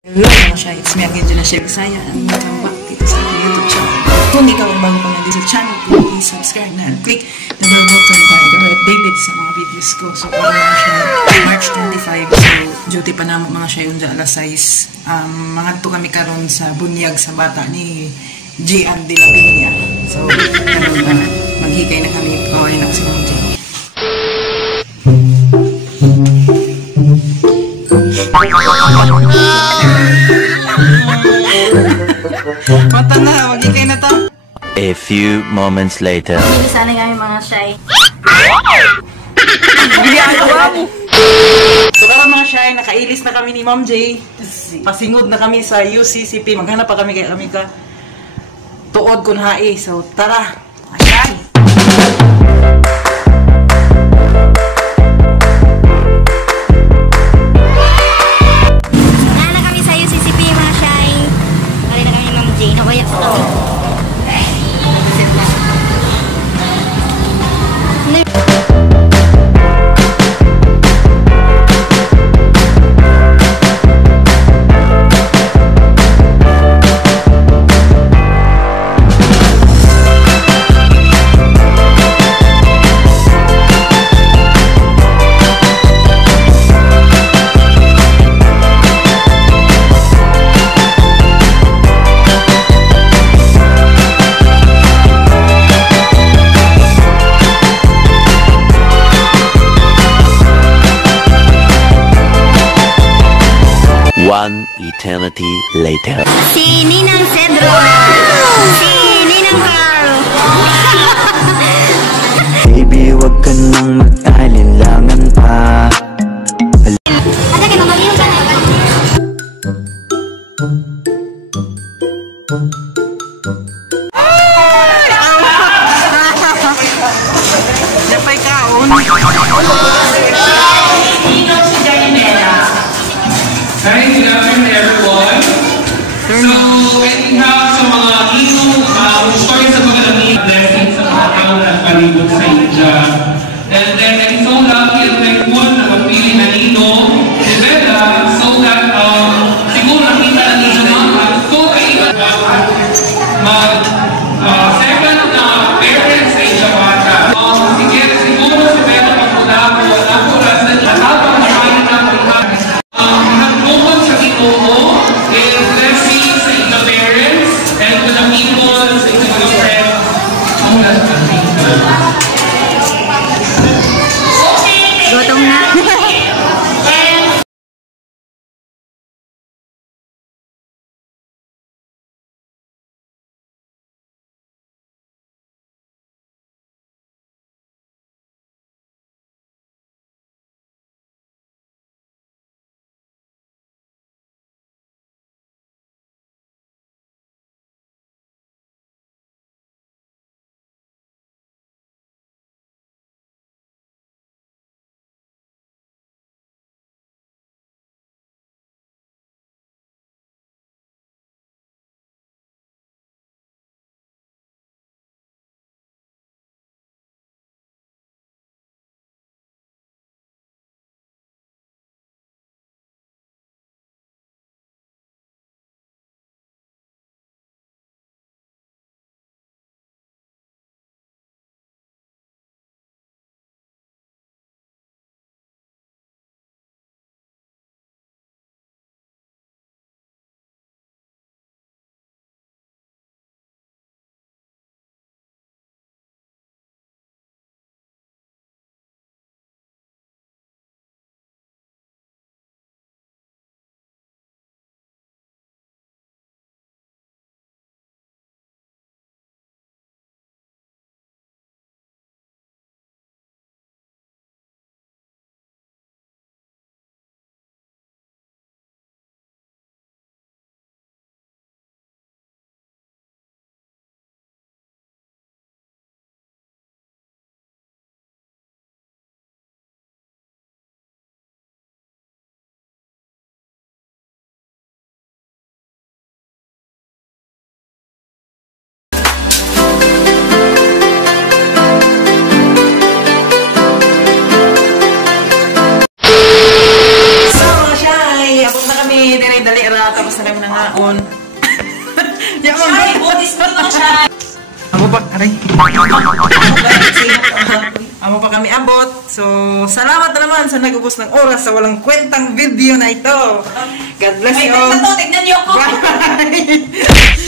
Hello mga siya, it's me again, Juna Shea Bisaya, and welcome back dito sa aking YouTube channel. Kung ikaw ay bago pa nga dito sa channel ko, please subscribe na and click the bell button para ikaw ay updated sa mga videos ko. So, para mga siya, March 25, so duty pa na mga siya yung alas 6. Mga to kami karon sa bunyag sa bata ni Gian de la Peña. So, karon maghikay na kami, kawain ako sa mga Gian. Mata na, magigay na to. A few moments later. Sana kami mga shy. So karon mga shy, nakailis na kami ni Ma'am J. Pasingod na kami sa UCCP. Maghanap pa kami kay kami ka tuod kun hae. So tara. Ayan. One eternity later. Si Ninang Cedro! Si Ninang Carl! Baby, wag ka nang mag-alinlangan pa. Ada kayo, mamaliw ka na. Yapay kaon. Hi, good afternoon everyone. So, anyhow, sa mga story sa pagkalamig, blessings sa mga tao na palibot sa India. And then, I'm so lucky at nagpuan na magpili na nino si Bella so that siguro nakita na nino mga so kayo second na parents sa India bata. Sige, siguro si Bella pagkuna ko, ako rasa na habang nakain na is blessings sa inyo parents and to the people sa inyo mga friends. tapos na namin nangaon. Yan mo. Ay, butis mo na siya. Amo pa, aray. Amo pa kami abot. So, salamat na naman sa nag-ubos ng oras sa walang kwentang video na ito. God bless you all. Tignan niyo ako. Bye!